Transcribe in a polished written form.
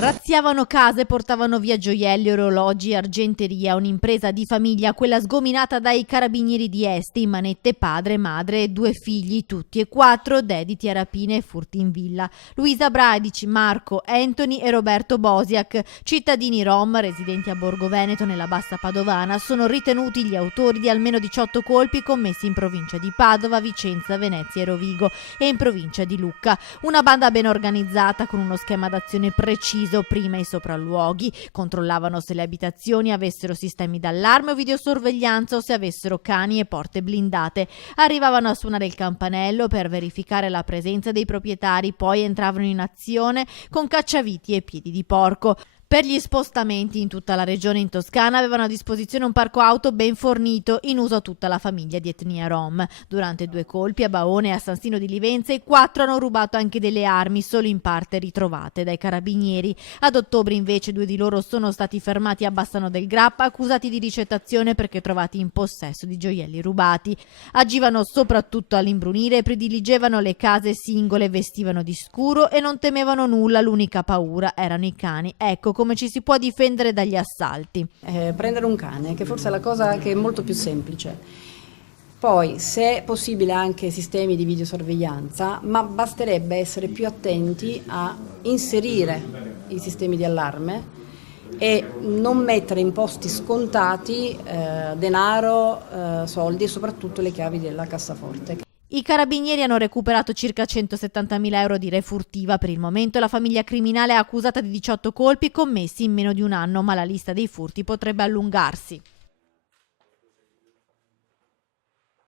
Razziavano case, portavano via gioielli, orologi, argenteria, un'impresa di famiglia, quella sgominata dai carabinieri di Este, in manette padre, madre e 2 figli, tutti e 4 dediti a rapine e furti in villa. Luisa Bradici, Marco, Anthony e Roberto Bosiak, cittadini rom residenti a Borgo Veneto nella Bassa Padovana, sono ritenuti gli autori di almeno 18 colpi commessi in provincia di Padova, Vicenza, Venezia e Rovigo e in provincia di Lucca. Una banda ben organizzata con uno schema d'azione preciso. Prima i sopralluoghi, controllavano se le abitazioni avessero sistemi d'allarme o videosorveglianza o se avessero cani e porte blindate. Arrivavano a suonare il campanello per verificare la presenza dei proprietari, poi entravano in azione con cacciaviti e piedi di porco. Per gli spostamenti in tutta la regione in Toscana avevano a disposizione un parco auto ben fornito, in uso a tutta la famiglia di etnia rom. Durante 2 colpi a Baone e a San Sino di Livenza i 4 hanno rubato anche delle armi, solo in parte ritrovate dai carabinieri. Ad ottobre invece 2 di loro sono stati fermati a Bassano del Grappa, accusati di ricettazione perché trovati in possesso di gioielli rubati. Agivano soprattutto all'imbrunire, prediligevano le case singole, vestivano di scuro e non temevano nulla, l'unica paura erano i cani. Ecco come ci si può difendere dagli assalti. Prendere un cane, che forse è la cosa che è molto più semplice. Poi, se è possibile, anche sistemi di videosorveglianza, ma basterebbe essere più attenti a inserire i sistemi di allarme e non mettere in posti scontati denaro, soldi e soprattutto le chiavi della cassaforte. I carabinieri hanno recuperato circa 170.000 euro di refurtiva. Per il momento la famiglia criminale è accusata di 18 colpi commessi in meno di un anno, ma la lista dei furti potrebbe allungarsi.